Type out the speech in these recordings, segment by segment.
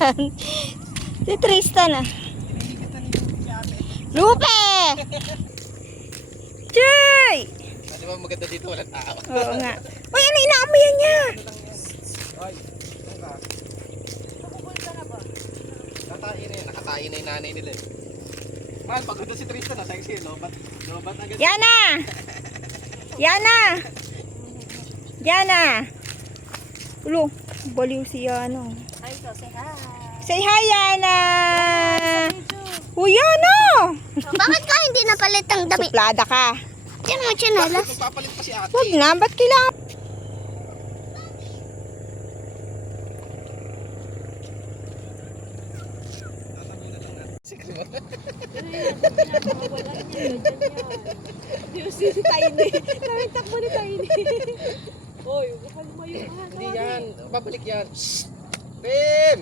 yan? Si Tristan ah. Lupe! Chay! Di ba maganda dito walang tao? Oo nga. Uy, ano inaamoyan niya? Ay, Nakatain na yun. Nakatain na yung nanay nila eh. Man, pagod na si Tristan na. Sexy, lobat agad. Yana! Yana! Yana! Ulo, baliw si Yana. Ay, so say hi. Say hi, Yana! Uy, Yana! Bakit ka hindi napalit ang damit? Suplada ka. Yan mo, chinelas. Magpapalit pa si ate. Huwag na, ba't kailangan? Takbo ni Tiny. Oy, baka lumayo ka. Hindi yan. Babalik yan. Shhh! Pim!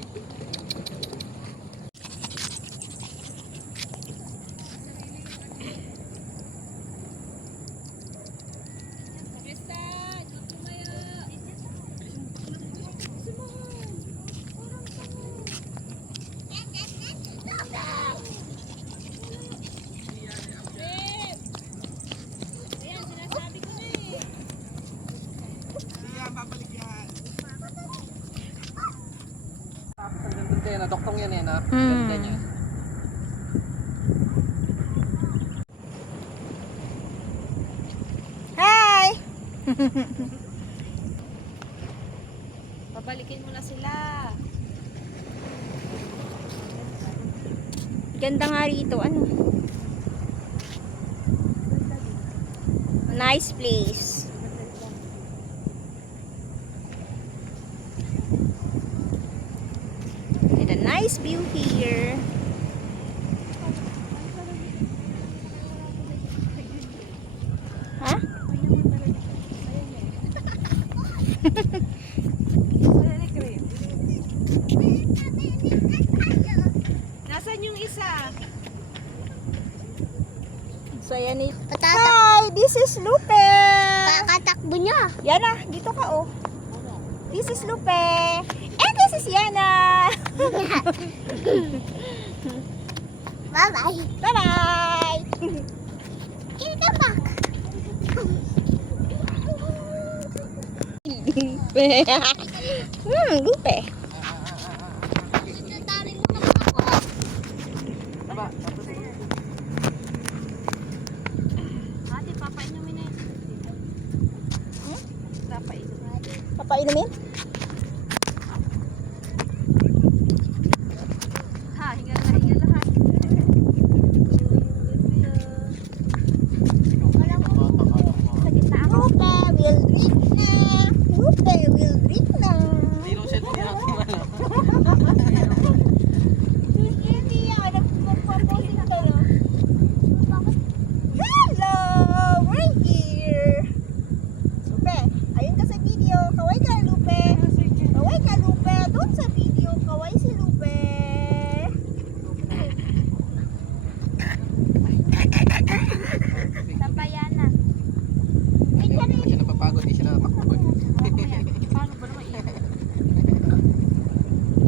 Yan, doktong yan eh na. Ganda niya. Hi! Pabalikin mo na sila. Ganda nga rito, ano? Nice place. And a nice view here. Ha? Nasaan yung isa? So, yan eh. Patatak. Hi! This is Lupe! Kakatakbo niya. Yana, dito ka oh. This is Lupe. And this is Yana. Bye-bye. Bye-bye! Come back. Lupe. Taba, tapos Ate, papainumin na yun. Papainumin. Papainumin? Ha, hinga lahat. Sa gitna ako. Lupe will drink na. Lupe will drink na. hindi nung siya tinatimala. Hindi yan. Nagpaposing ka no? Hello! We're here! Lupe, ayun ka sa video. Kaway ka, Lupe. Kaway ka, Lupe. Doon sa video, kaway si Lupe. Sampayana. Hindi siya napapagod, hindi siya nakatakbo. Paano ba naman iyan?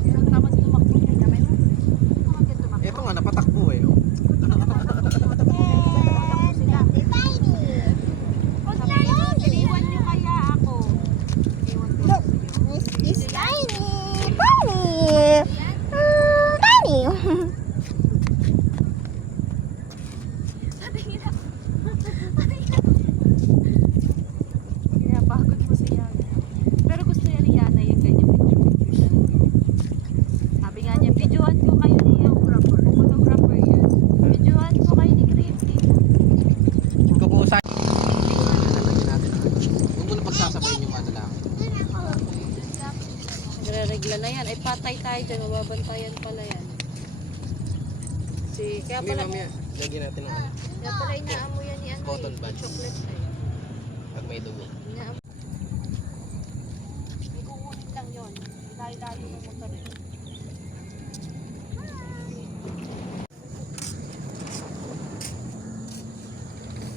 Isang tama sa tumakbo niya. Kamay mo. Tumakbo. Ito nga, napatakbo eh. Oh. Iniwan niyo kaya ako. Iniwan ko Look, this is Tiny. Tiny. Tiny. Pinapagod mo si Yana. Pero gusto niya ni Yana yung ganyan picture siya. Sabi nga niya, videohan ko kayo ni photographer yan. Videohan ko kayo ni Creepy. Kung kukusan. Huwag mo na pagsasabayin yung ano lang. Nagre-regla na yan. Ay patay tayo dyan. Mababantayan pala yan. Kaya Hindi pala, mamaya, lagyan natin ng ano, kaya pala inaamoy yan ni ano Cotton eh, buds. chocolate ay. pag may dugo. May kukunin lang yun. Dahil-dahil ng motor eh.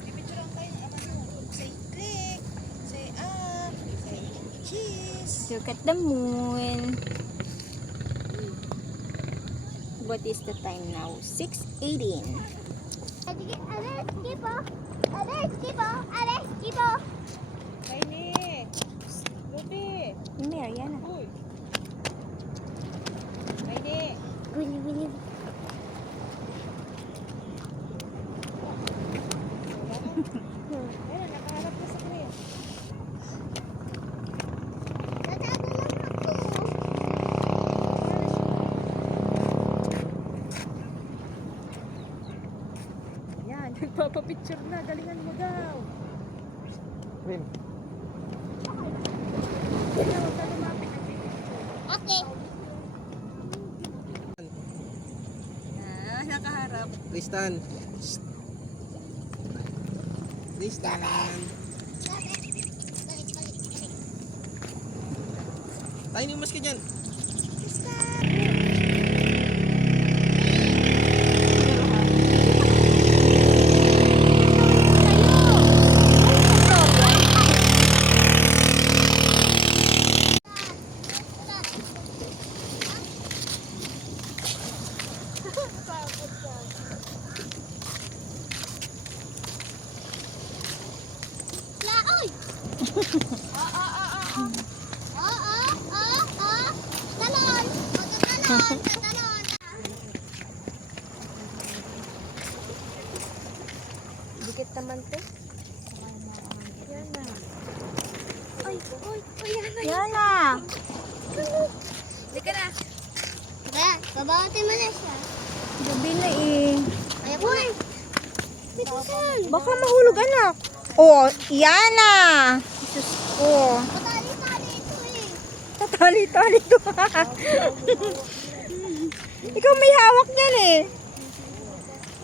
Pipicturean tayo ng ama mo. Say click. Say up. Say cheese. Look at the moon. What is the time now? 6:18. Kaini! Lupi! Hindi, ayan na. Uy! Kaini! Ayan, nakaharap na sa screen. Yan, nagpapapicture na. Galingan mo daw. Rin. Kaya huwag ka lumapit. Okay. Nakaharap. Tristan. Tristan. Tayo ni mas ka dyan. Dikit naman to. Yan na. Ay, yan na. Yan na. Halika na. Babawati mo na siya. Gabi na eh. Ayaw ko na. Dito saan? Baka mahulog anak. Oh, yan na. Diyos ko. Patali-tali ito eh. Tatali-tali to. Ikaw may hawak niyan eh.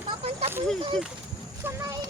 Papunta po ito sa may